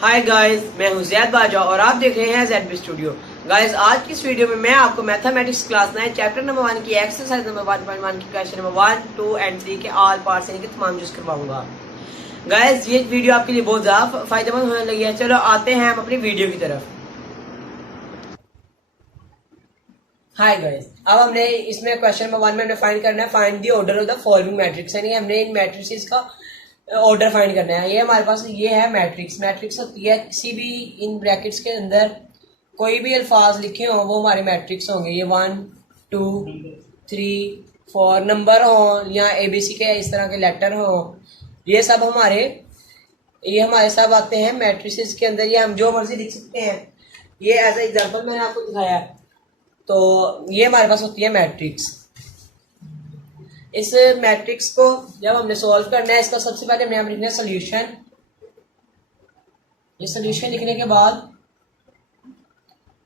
Hi guys, मैं हूं ज़ैद बाजा और आप देख रहे हैं ज़ैड स्टूडियो। गाइस, आज की इस वीडियो में मैं आपको मैथमेटिक्स क्लास 9 चैप्टर नंबर 1 की एक्सरसाइज नंबर 1.1 की क्वेश्चन नंबर 1, 2 एंड 3 के ऑल पार्ट्स यानी कि तमाम यूज करवाऊंगा। गाइस, ये वीडियो आपके लिए बहुत ज़्यादा फायदेमंद होने लगी है। चलो आते हैं हम अपनी वीडियो की तरफ। हाय गाइस, अब हमने इसमें क्वेश्चन नंबर 1 में हमने फाइंड करना है find the order of the following matrix, यानी हमने इन मैट्रिक्स का ऑर्डर फाइंड करना है। ये हमारे पास ये है मैट्रिक्स होती है किसी भी इन ब्रैकेट्स के अंदर कोई भी अल्फाज लिखे हों वो हमारे मैट्रिक्स होंगे। ये 1 2 3 4 नंबर हो या ABC के इस तरह के लेटर हो, ये हमारे सब आते हैं मैट्रिसेस के अंदर। ये हम जो मर्जी लिख सकते हैं। ये एज ए एग्जांपल मैंने आपको दिखाया है। तो ये हमारे पास होती है मैट्रिक्स। इस मैट्रिक्स को जब हमने सॉल्व करना है, इसका सबसे पहले हमने लिखना है सोल्यूशन। ये सोल्यूशन लिखने के बाद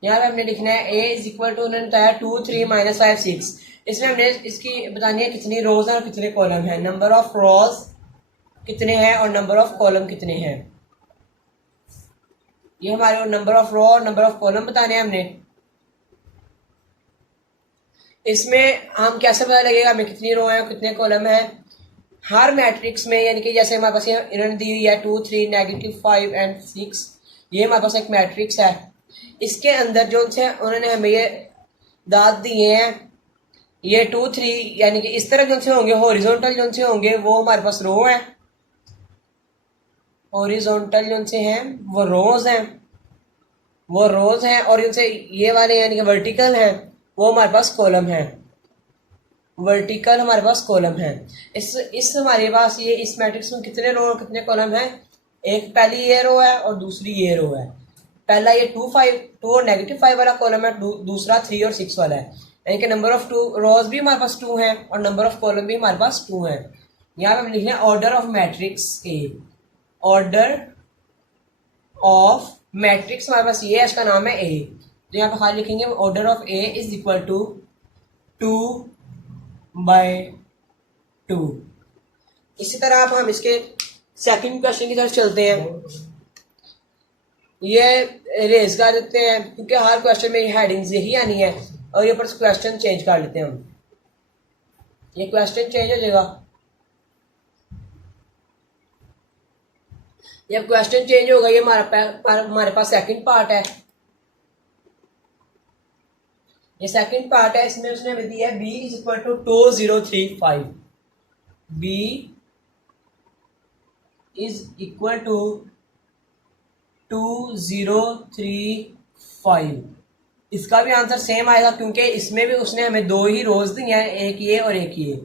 यहाँ पे हमने लिखना है a इज इक्वल टू उन्होंने बताया 2 3 -5 6। इसमें हमने इसकी बतानी है कितनी रोज है और कितने कॉलम है, नंबर ऑफ रोज कितने हैं और नंबर ऑफ कॉलम कितने हैं। ये हमारे नंबर ऑफ रो और नंबर ऑफ कॉलम बताने हैं हमने। इसमें हम कैसे पता लगेगा हमें कितनी रो है और कितने कॉलम है। हर मैट्रिक्स में, यानी कि जैसे हमारे पास इन्होंने दी हुई है 2 3 -5 एंड 6, ये हमारे पास एक मैट्रिक्स है। इसके अंदर जो से उन्होंने हमें ये दाद दिए हैं, ये 2 3 यानी कि इस तरह जो से होंगे हॉरिजॉन्टल जो से होंगे वो हमारे पास रो है, हॉरिजॉन्टल जो से हैं वो रोज हैं और इनसे ये वाले यानी कि वर्टिकल हैं वो हमारे पास कॉलम है। वर्टिकल हमारे पास कॉलम है। इस हमारे पास ये इस मैट्रिक्स में कितने रो और कितने कॉलम है। एक पहली ये रो है और दूसरी ये रो है। पहला ये 2 और -5 वाला कॉलम है, दूसरा 3 और 6 वाला है। यानी कि नंबर ऑफ 2 रोज भी हमारे पास 2 है और नंबर ऑफ कॉलम भी हमारे पास 2 है। यहाँ पे हम लिख रहे हैं order of matrix A. Order of matrix हमारे पास ये है, इसका नाम है ए। तो यहाँ पे खाली लिखेंगे order of A is equal to 2/2। इसी तरह अब हम इसके सेकंड क्वेश्चन की तरफ चलते हैं। ये रेज कर देते हैं क्योंकि हर क्वेश्चन में हेडिंग्स यही आनी है और ये पर क्वेश्चन चेंज कर लेते हैं हम। ये क्वेश्चन चेंज हो जाएगा। जब क्वेश्चन चेंज होगा ये हमारे पास सेकंड पार्ट है। ये सेकंड पार्ट है। इसमें उसने हमें दिया है b is equal to 2035। b is equal to 2035। इसका भी आंसर सेम आएगा क्योंकि इसमें भी उसने हमें 2 ही रोज दी हैं, एक ये और एक ये,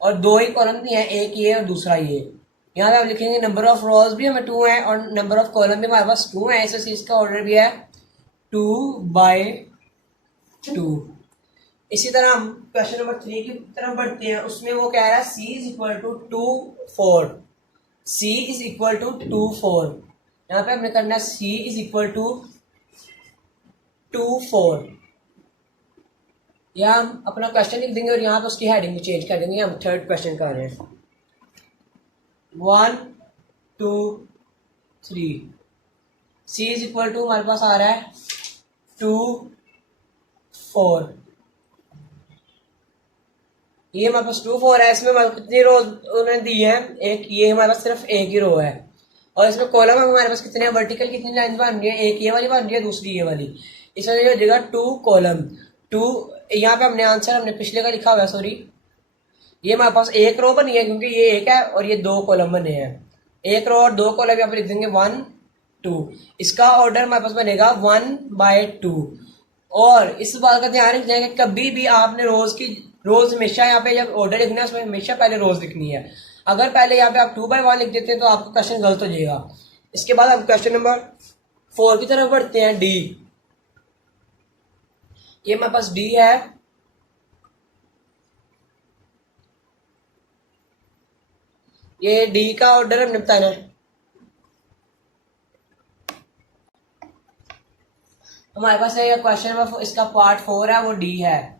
और 2 ही कॉलम दिए हैं, एक ये और दूसरा ये। यहाँ पे हम लिखेंगे नंबर ऑफ रोज भी हमें 2 है और नंबर ऑफ कॉलम भी हमारे पास 2 है। इस चीज का ऑर्डर भी है 2/2। इसी तरह हम क्वेश्चन नंबर 3 की तरफ बढ़ते हैं। उसमें वो कह रहा है c is equal to 2 4। c is equal to 2 4। यहाँ पे हमने करना है c इज इक्वल टू 2 4। यहाँ हम अपना क्वेश्चन लिख देंगे और यहाँ पे उसकी हेडिंग भी चेंज कर देंगे। हम थर्ड क्वेश्चन कर रहे हैं 1 2 3। c इज इक्वल टू हमारे पास आ रहा है 2 4। ये हमारे पास 2 4 है। इसमें हमारे कितनी रो उन्होंने दी है, एक ये हमारे पास सिर्फ एक ही रो है। और इसमें कॉलम हमारे पास कितने हैं, वर्टिकल कितनी लाइन बन रही है, एक ये वाली बन रही है, दूसरी ये वाली। इसमें हो जाएगा 2 कॉलम 2। यहाँ पे हमने आंसर हमने पिछले का लिखा हुआ है, सॉरी। ये हमारे पास एक रो बनी है क्योंकि ये एक है और ये 2 कॉलम बने हैं। एक रो और 2 कॉलम यहाँ पे लिख देंगे 1 2। इसका ऑर्डर हमारे पास बनेगा 1/2। और इस बात का ध्यान रखना है कि कभी भी आपने रोज हमेशा यहाँ पे जब ऑर्डर लिखना है उसमें हमेशा पहले रोज लिखनी है। अगर पहले यहाँ पे आप 2/1 लिख देते हैं तो आपका क्वेश्चन गलत हो जाएगा। इसके बाद हम क्वेश्चन नंबर 4 की तरफ बढ़ते हैं। डी, ये हमारे पास डी है। ये डी का ऑर्डर हमने बताना है। हमारे पास ये क्वेश्चन नंबर इसका पार्ट 4 है, वो डी है।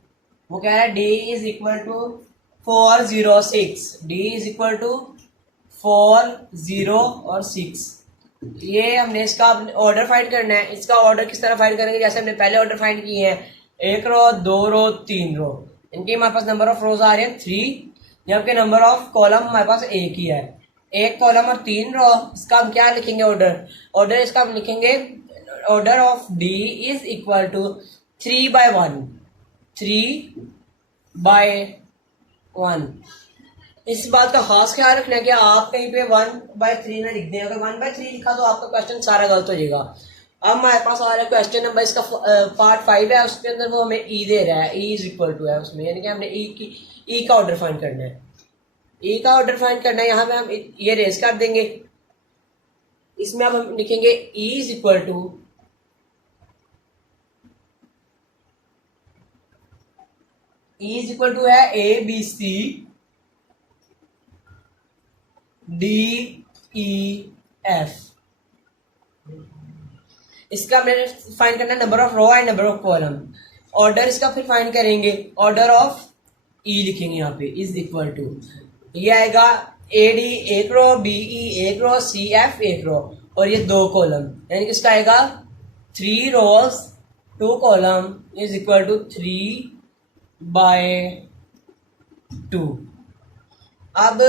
वो कह रहा है D is equal to 406। D is equal to 4 0 और 6। ये हमने इसका ऑर्डर फाइंड करना है। इसका ऑर्डर किस तरह फाइंड करेंगे, जैसे हमने पहले ऑर्डर फाइंड किए हैं, 1 रो 2 रो 3 रो, इनके हमारे पास नंबर ऑफ रोज आ रहे हैं 3, जबकि नंबर ऑफ कॉलम हमारे पास एक ही है, 1 कॉलम और 3 रो। इसका हम क्या लिखेंगे, ऑर्डर इसका हम लिखेंगे order of D is equal to 3/1, 3/1। इस बात का खास ख्याल रखना है कि आप कहीं पे 1/3 ना लिख दें। अगर 1/3 लिखा तो आपका क्वेश्चन सारा गलत हो जाएगा। अब हमारे पास आ रहा है क्वेश्चन नंबर, इसका पार्ट 5 है, उसके अंदर वो हमें ई दे रहा है, ई इज इक्वल टू है उसमें, यानी कि हमने ई का ऑर्डर फाइंड करना है। ई का ऑर्डर फाइंड करना है, यहाँ पे हम ये रेस कर देंगे। इसमें अब हम लिखेंगे ई इज इक्वल टू है A B C D E F. इसका हमने फाइंड करना है number of row and number of column. Order इसका फिर फाइंड करेंगे, ऑर्डर ऑफ ई लिखेंगे यहाँ पे इज इक्वल टू, ये आएगा A D 1 row, B E 1 row, C F 1 row, और ये 2 कॉलम, यानी कि इसका आएगा 3 rows 2 column is equal to 3/2। अब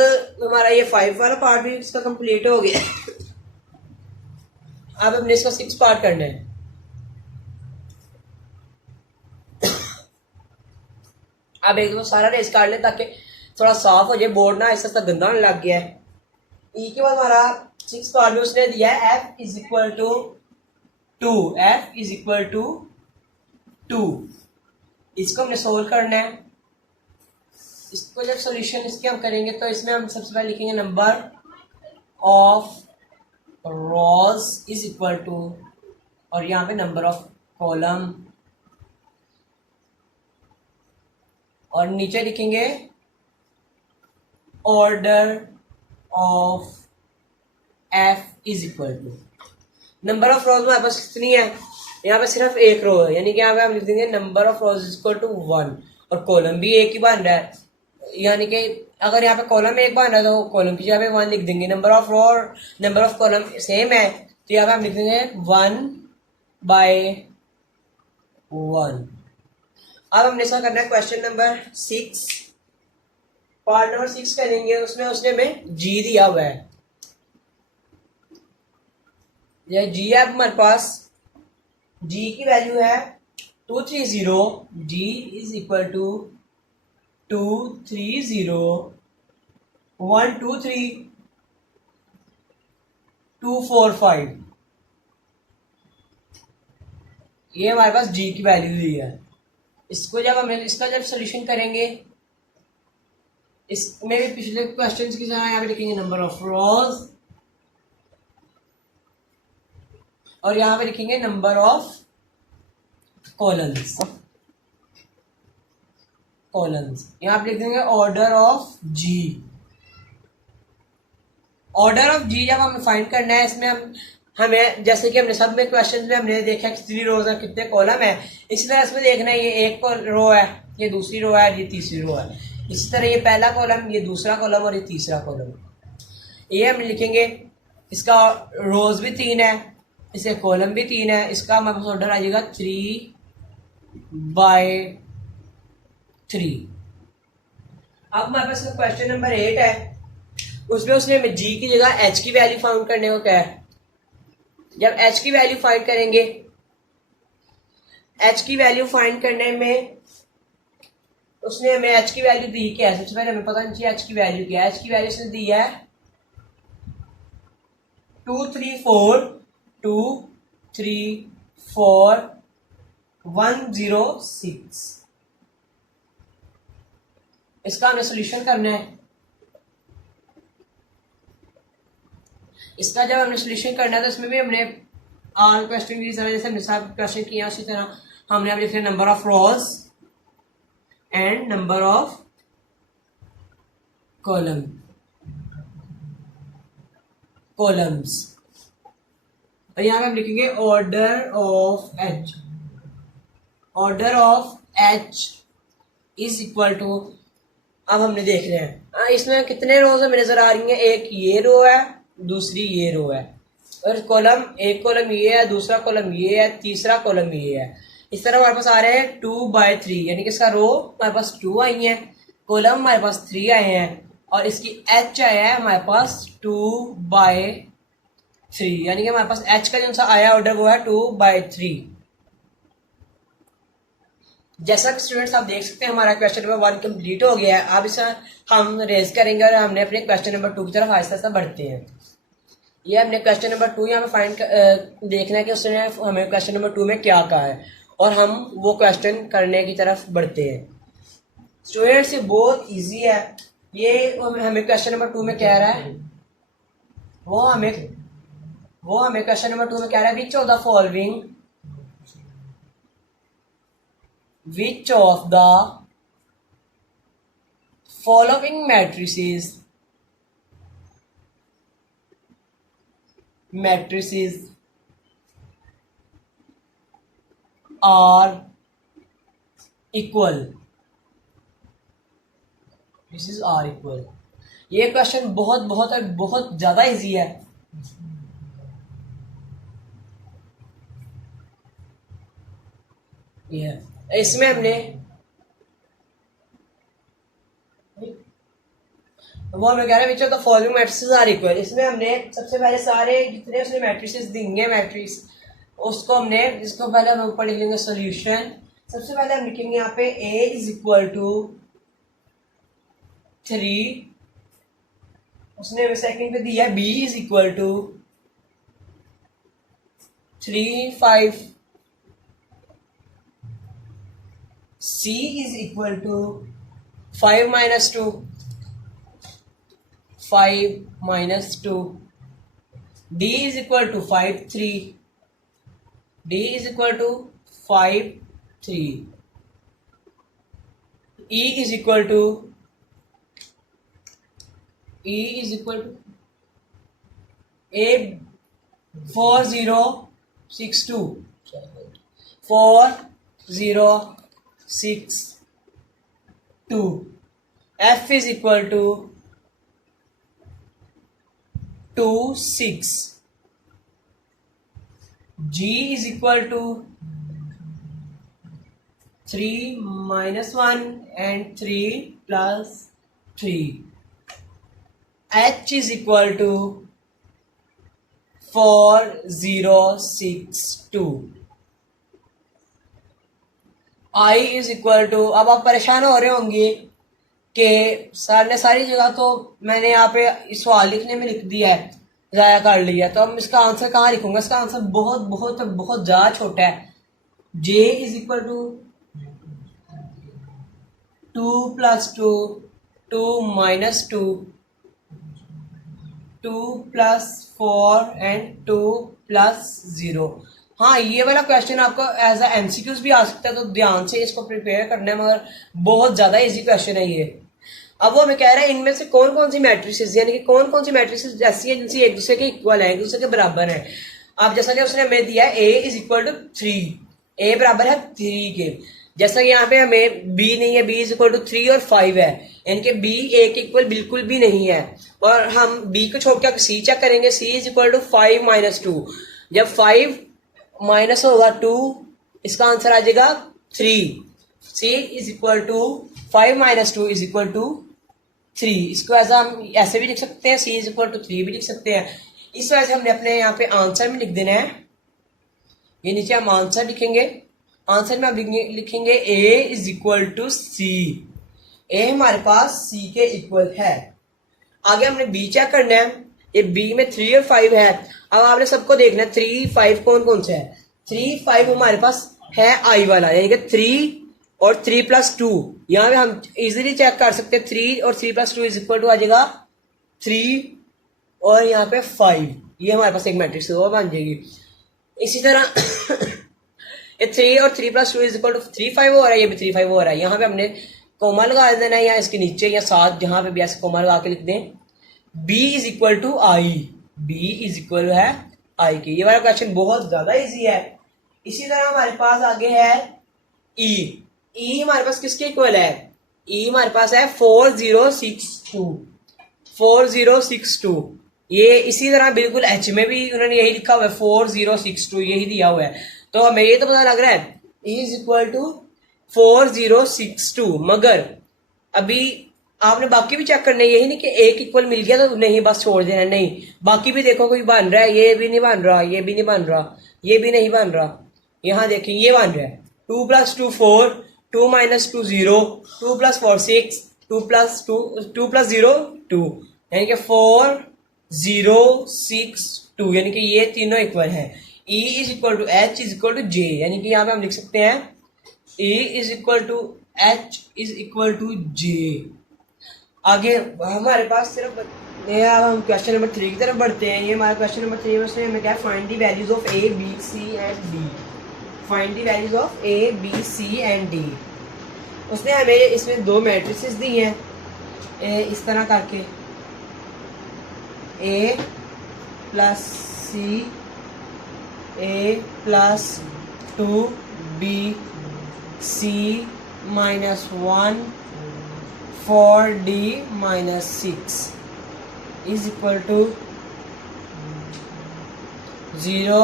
हमारा ये 5 वाला पार्ट भी इसका कंप्लीट हो गया। अब हमने इसका 6 पार्ट करना है। अब एक दो सारा रेस काट ले ताकि थोड़ा साफ हो जाए, बोर्ड ना ऐसा गंदा होने लग गया है। ई के बाद हमारा 6 पार्ट में उसने दिया है F is equal to 2, F is equal to 2। इसको हमने सोल्व करना है। इसको जब सॉल्यूशन इसके हम करेंगे तो इसमें हम सबसे पहले लिखेंगे number of rows is equal to, और यहाँ पे नंबर ऑफ कॉलम, और नीचे लिखेंगे order of F is equal to number of rows हमारे पास कितनी है, यहाँ पे सिर्फ 1 रो है, यानी कि यहाँ पे हम लिख देंगे number of rows is equal to 1, और कॉलम भी एक ही बन रहा है, यानी कि अगर यहाँ पे कॉलम एक बन रहा है तो कॉलम की जगह पे 1 लिख देंगे। नंबर ऑफ रो और नंबर ऑफ कॉलम सेम है तो यहाँ पे हम लिख देंगे 1/1। अब हमने इसका करना है क्वेश्चन नंबर 6, पार्ट नंबर 6 करेंगे। उसमें उसने हमें जी दिया हुआ है, यह जी है हमारे पास, जी की वैल्यू है 230, जी इज इक्वल टू 230 123 245। ये हमारे पास जी की वैल्यू दी है। इसको जब हम इसका जब सोल्यूशन करेंगे, इसमें भी पिछले क्वेश्चंस की तरह यहाँ पे लिखेंगे नंबर ऑफ रोज, और यहाँ पे लिखेंगे नंबर ऑफ कॉलम्स। यहाँ पे लिख देंगे order of G. Order of G जब हमें फाइंड करना है, इसमें हमें जैसे कि हमने सब में क्वेश्चन में हमने देखा कितनी रोज है कितने कॉलम है, इसी तरह इसमें देखना है ये एक रो है, ये दूसरी रो है, ये तीसरी रो है, इसी तरह ये पहला कॉलम, ये दूसरा कॉलम, और ये तीसरा कॉलम। ये हम लिखेंगे, इसका रोज भी 3 है, इसके कॉलम भी 3 है, इसका हमारे पास ऑर्डर आ जाएगा 3/3। अब हमारे पास क्वेश्चन नंबर 8 है, उसमें उसने जी की जगह एच की वैल्यू फाइंड करने को कहा है। जब एच की वैल्यू फाइंड करेंगे, एच की वैल्यू फाइंड करने में उसने हमें एच की वैल्यू दी क्या है, सबसे पहले हमें पता नहीं चाहिए एच की वैल्यू क्या है। एच की वैल्यू उसने दी है 234,106। इसका हमने सोल्यूशन करना है। इसका जब हमने सोल्यूशन करना है तो इसमें भी हमने आल क्वेश्चन की तरह जैसे हमने सब क्वेश्चन किया उसी तरह हमने अब लिखना number of rows and number of columns, और यहाँ पे हम लिखेंगे order of H is equal to, अब हमने देख रहे हैं इसमें कितने रोज हमें नजर आ रही हैं, एक ये रो है, दूसरी ये रो है, और कॉलम, एक कॉलम ये है, दूसरा कॉलम ये है, तीसरा कॉलम ये है। इस तरह हमारे पास आ रहे हैं 2/3, यानी कि इसका रो हमारे पास 2 आई है, कॉलम हमारे पास 3 आए हैं, और इसकी एच आया है हमारे पास 2/3, यानी कि हमारे पास एच का जो सा आया ऑर्डर वो है 2/3। जैसा कि स्टूडेंट्स आप देख सकते हैं हमारा क्वेश्चन नंबर 1 कंप्लीट हो गया है। अब इसे हम रेज करेंगे और हमने अपने क्वेश्चन नंबर 2 की तरफ आहिस्ता आहिस्ता बढ़ते हैं। ये हमने क्वेश्चन नंबर 2 यहाँ पे फाइंड देखना है कि उसने हमें क्वेश्चन नंबर 2 में क्या कहा है, और हम वो क्वेश्चन करने की तरफ बढ़ते हैं। स्टूडेंट्स ये बहुत इजी है। ये हमें क्वेश्चन नंबर 2 में कह रहा है, वो हमें क्वेश्चन नंबर 2 में कह रहा है विच of the following matrices are equal। This is are equal। ये क्वेश्चन बहुत बहुत बहुत ज्यादा इजी है। ये इसमें हमने वो हमें कह रहे हैं which of the following matrices are equal. इसमें हमने सबसे पहले सारे जितने उसने मैट्रिसेस देंगे मैट्रिक्स, उसको हमने, जिसको पहले हम ऊपर लिख लेंगे सोल्यूशन। सबसे पहले हम लिखेंगे यहाँ पे a इज इक्वल टू 3, उसने सेकंड पे दिया b is equal to 3 5, c is equal to 5 - 2, 5 - 2, d is equal to 5 3, d is equal to 5 3, e is equal to a 4 0 6 2, 4 0 6 2, f is equal to 2 6, g is equal to 3 - 1 and 3 + 3, h is equal to 4 0 6 2, i is equal to, अब आप परेशान हो रहे होंगे कि sir ने सारी जगह तो मैंने यहाँ पे इस सवाल लिखने में लिख दिया है, ज़ाया कर लिया, तो अब इसका आंसर कहाँ लिखूंगा? इसका आंसर बहुत बहुत बहुत ज़्यादा छोटा है। j is equal to 2 + 2, 2 - 2, 2 + 4 and 2 + 0। हाँ, ये वाला क्वेश्चन आपको एज अ एमसीक्यूज भी आ सकता है, तो ध्यान से इसको प्रिपेयर करना है, मगर बहुत ज्यादा इजी क्वेश्चन है ये। अब वो हमें कह रहा है इनमें से कौन कौन सी मैट्रिसेस, यानी कि कौन कौन सी मैट्रिसेस ऐसी है जिनसे एक दूसरे के इक्वल है, एक दूसरे के बराबर है। अब जैसा कि उसने हमें दिया है a is equal to 3, a बराबर है 3 के। जैसा कि यहाँ पे हमें b नहीं है, b इज इक्वल टू 3 और 5 है, यानी कि b a के इक्वल बिल्कुल भी नहीं है। और हम b को छोड़ के c चेक करेंगे, c इज इक्वल टू 5 - 2, जब 5 माइनस होगा 2, इसका आंसर आ जाएगा 3। c is equal to 5 - 2 is equal to 3। इसको ऐसा हम ऐसे भी लिख सकते हैं, c इज इक्वल टू 3 भी लिख सकते हैं। इस वजह से हमने अपने यहाँ पे आंसर में लिख देना है, ये नीचे हम आंसर लिखेंगे, आंसर में हम लिखेंगे a is equal to c, a हमारे पास c के इक्वल है। आगे हमने b चेक करना है, ये b में 3 और 5 है। अब आपने सबको देखना है 3 5 कौन कौन से है। 3 5 हमारे पास है i वाला, यानी कि 3 और 3 + 2, यहाँ पे हम इजीली चेक कर सकते हैं 3 और 3 + 2 इज इक्वल टू आ जाएगा 3 और यहाँ पे 5, ये हमारे पास एक मैट्रिक्स वो बन जाएगी। इसी तरह ये 3 और 3 + 2 इज इक्वल टू 3 5 हो रहा है, ये भी 3 5 हो रहा है। यहाँ पे हमने कोमा लगा देना है, या इसके नीचे या साथ जहाँ पे भी ऐसे कोमा लगा के लिख दें। b is equal to i, b is equal है i के। ये वाला क्वेश्चन बहुत ज्यादा इजी है। इसी तरह हमारे पास आगे है e, e हमारे पास किसके इक्वल है? e हमारे पास है 4062, 4062। ये इसी तरह बिल्कुल एच में भी उन्होंने यही लिखा हुआ है 4062 यही दिया हुआ है। तो हमें ये तो पता लग रहा है इज इक्वल टू 4062, मगर अभी आपने बाकी भी चेक करना है, यही नहीं कि एक इक्वल मिल गया तो नहीं बस छोड़ देना, नहीं बाकी भी देखो कोई बन रहा है, ये भी नहीं बन रहा, ये भी नहीं बन रहा, ये भी नहीं बन रहा, यहाँ देखें ये बन रहा है 2 + 2 4, 2 - 2 0, 2 + 4 6, 2 + 0 2, यानी कि 4 0 6 2, यानी कि ये तीनों इक्वल है। E is equal to H is equal to J, यानी कि यहाँ पे हम लिख सकते हैं E is equal to H is equal to J। आगे हमारे पास सिर्फ ये, अब हम क्वेश्चन नंबर 3 की तरफ बढ़ते हैं। ये हमारा क्वेश्चन नंबर 3 में से हमें क्या, find the values of A B C and D, find the values of A B C and D। उसने हमें इसमें दो मैट्रिसेस दी हैं इस तरह करके A + C, A + 2B C - 1 4D - 6 is equal to 0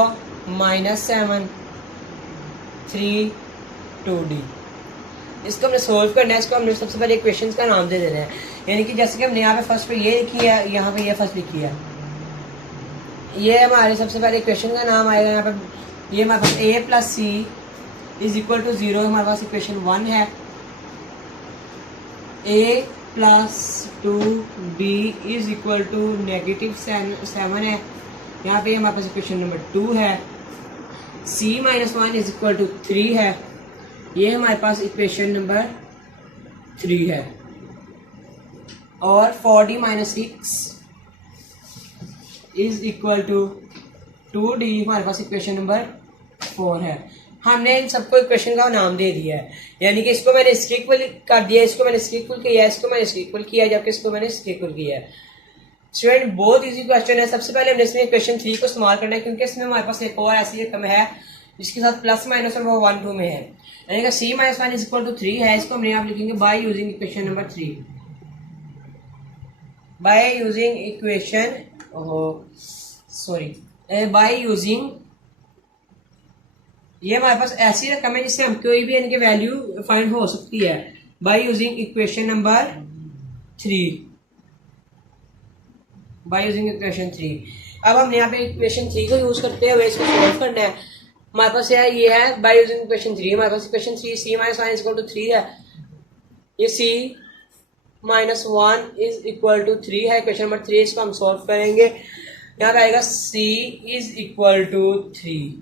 - 7 3 2D। इसको हमने सोल्व करना है। इसको हमने सबसे पहले इक्वेशन का नाम दे देना है, यानी कि जैसे कि हमने यहाँ पे फर्स्ट पे ये लिखी है, यहाँ पे ये फर्स्ट लिखी है, ये हमारे सबसे पहले इक्वेशन का नाम आएगा। यहाँ पे ये हमारे पास A + C is equal to 0 हमारे पास इक्वेशन 1 है। A + 2B is equal to -7 है, यहाँ पे हमारे पास इक्वेशन नंबर 2 है। C - 1 इज इक्वल टू 3 है, ये हमारे पास इक्वेशन नंबर 3 है। और 4D - 6 is equal to 2D हमारे पास इक्वेशन नंबर 4 है। हमने इन सबको इक्वेशन का नाम दे दिया है, यानी कि इसको मैंने इसके इक्वल कर दिया, इसको मैंने इसके इक्वल किया, इसको मैंने इसके इक्वल किया, जबकि इसको मैंने इसके इक्वल किया है। स्टूडेंट बहुत इजी क्वेश्चन है। सबसे पहले हमने इसमें इक्वेशन 3 को इस्तेमाल करना है, क्योंकि इसमें हमारे पास एक और ऐसी रकम है जिसके साथ प्लस माइनस और वो 1 2 में है, यानी कि C - 1 इज इक्वल टू 3 है। इसको हमने यहाँ लिखेंगे by using equation number 3, by using equation by using, ये हमारे पास ऐसी रकम है जिससे हम कोई भी यानी कि वैल्यू फाइंड हो सकती है, by using equation number 3, by using equation 3। अब हमने यहाँ पे इक्वेशन 3 को यूज करते हुए इसको सॉल्व करना है। हमारे पास ये है बाय यूजिंग इक्वेशन 3, हमारे पास equation 3 C - 1 is equal to 3 है, ये C - 1 इज इक्वल टू 3 है इक्वेशन नंबर 3। इसको हम सॉल्व करेंगे, यहाँ पे आएगा C इज इक्वल टू 3।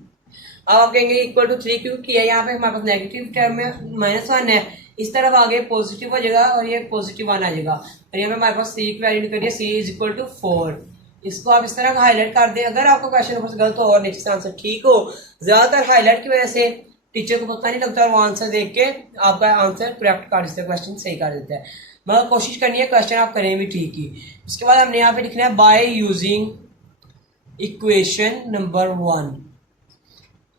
अब आप कहेंगे इक्वल टू 3 क्यों किया, यहाँ पे हमारे पास नेगेटिव टर्म में -1 है, इस तरफ आगे पॉजिटिव हो जाएगा और ये पॉजिटिव 1 आ जाएगा, और यहाँ पे हमारे पास C की वैल्यू निकल C इज इक्वल टू 4। इसको आप इस तरह हाईलाइट कर दें। अगर आपका क्वेश्चन ऊपर से गलत हो और नीचे से आंसर ठीक हो, ज्यादातर हाईलाइट की वजह से टीचर को पता नहीं लगता और वो आंसर देख के आपका आंसर करेक्ट कर देता है, क्वेश्चन सही कर देता है। मगर कोशिश करनी है क्वेश्चन आप करें भी ठीक ही। उसके बाद हमने यहाँ पे लिखना है by using equation number 1,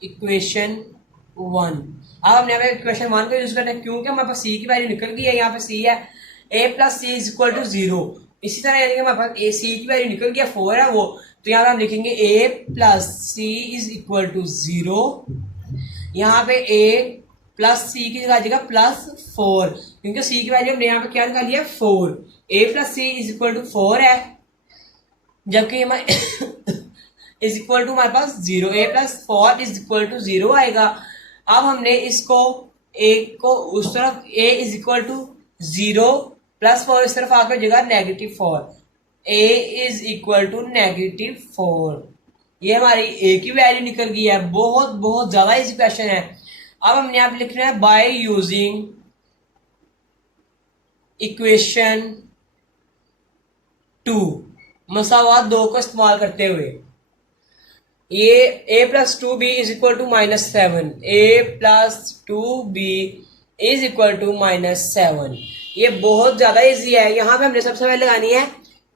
equation 1। अब हमने यहाँ पे इक्वेशन 1 को यूज करना है, क्योंकि हमारे पास C की वैल्यू निकल गई है, यहाँ पे C है A + C is equal to 0। इसी तरह यानी कि हमारे पास C की वैल्यू निकल गया 4 है वो, तो यहाँ पे हम लिखेंगे A + C is equal to 0। यहाँ पे A + C की जगह आ जाएगा +4, क्योंकि C की वैल्यू हमने यहाँ पे क्या निकाली है 4। A + C is equal to 4 है, जबकि हमारे इज इक्वल टू हमारे पास 0, A + 4 इज इक्वल टू 0 आएगा। अब हमने इसको A को उस तरफ A इज इक्वल टू 0 +4 इस तरफ आकर जगह -4, A इज इक्वल टू -4। ये हमारी A की वैल्यू निकल गई है। बहुत बहुत ज्यादा इजी क्वेश्चन है। अब हमने यहाँ पे लिखना है बाय यूजिंग इक्वेशन 2, मसावात 2 को इस्तेमाल करते हुए, ये A + 2B is equal to -7, A + 2B is equal to -7। ये बहुत ज्यादा इजी है। यहाँ पे हमने सबसे पहले लगानी है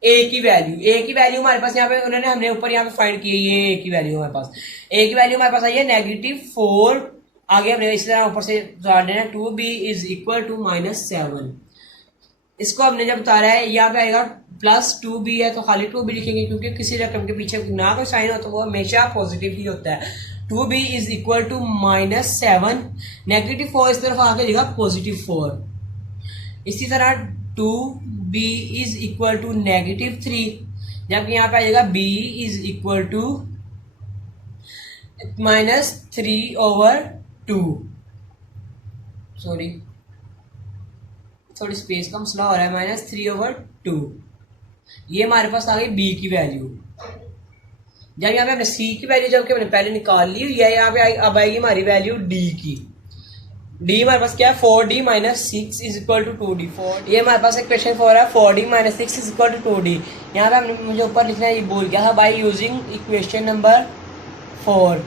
A की वैल्यू। A की वैल्यू हमारे पास यहाँ पे हमने ऊपर यहाँ पे फाइंड की है, ये A की वैल्यू हमारे पास, A की वैल्यू हमारे पास आई है -4। आगे हमने इसी तरह ऊपर से डाल देना 2B इज इक्वल टू -7। इसको हमने जब उतारा है, यहाँ पे आएगा +2b है तो खाली 2b लिखेंगे, क्योंकि किसी रकम के पीछे ना कोई साइन हो तो वो हमेशा पॉजिटिव ही होता है। 2b इज इक्वल टू -7, -4 इस तरफ आके लिखा +4। इसी तरह 2b इज इक्वल टू -3, जबकि यहाँ पे आ जाएगा b is equal to -3/2। Sorry, थोड़ी स्पेस का मसला हो रहा है। -3/2, ये हमारे पास आ गई b की वैल्यू। जब यहाँ पे हमने c की वैल्यू जबकि हमने पहले निकाल ली हुई है, यहाँ पे अब आएगी हमारी वैल्यू d की। d हमारे पास क्या है, 4d - 6 is equal to 2d। ये हमारे पास इक्वेशन 4 है, 4d - 6 is equal to 2d। यहाँ पे हमने मुझे ऊपर लिखना है, ये भूल गया था, by using equation number 4,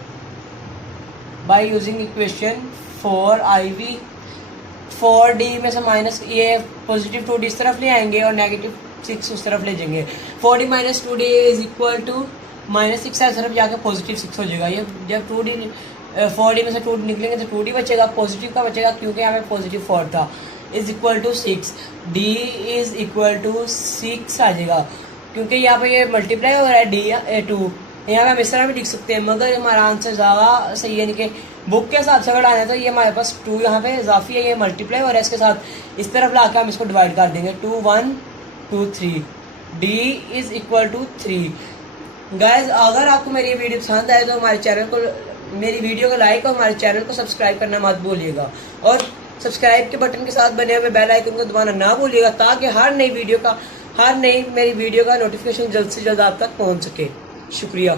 by using equation 4 IV 4d में से माइनस ये पॉजिटिव 2d इस तरफ ले आएंगे और -6 उस तरफ ले जाएंगे। 4d - 2d is equal to -6 है, तरफ जाकर पॉजिटिव 6 हो जाएगा। ये जब 4d में से 2d निकलेंगे तो 2d बचेगा, पॉजिटिव का बचेगा क्योंकि यहाँ पे पॉजिटिव 4 था, is equal to 6। d is equal to 6 आ जाएगा, क्योंकि यहाँ पे ये मल्टीप्लाई हो रहा है d2। यहाँ पे हम इस तरह भी लिख सकते हैं, मगर हमारा आंसर ज़्यादा सही है। यानी कि बुक के हिसाब से अगर आना है तो ये हमारे पास 2 यहाँ पे इजाफी है, ये मल्टीप्लाई हो रहा है इसके साथ, इस तरफ ला के हम इसको डिवाइड कर देंगे। 2 1 2 3, d is equal to 3। Guys, अगर आपको मेरी वीडियो पसंद आए तो हमारे चैनल को, मेरी वीडियो को लाइक और हमारे चैनल को सब्सक्राइब करना मत भूलिएगा, और सब्सक्राइब के बटन के साथ बने हुए बेल आइकन को दबाना ना भूलिएगा, ताकि हर नई मेरी वीडियो का नोटिफिकेशन जल्द से जल्द आप तक पहुंच सके। शुक्रिया।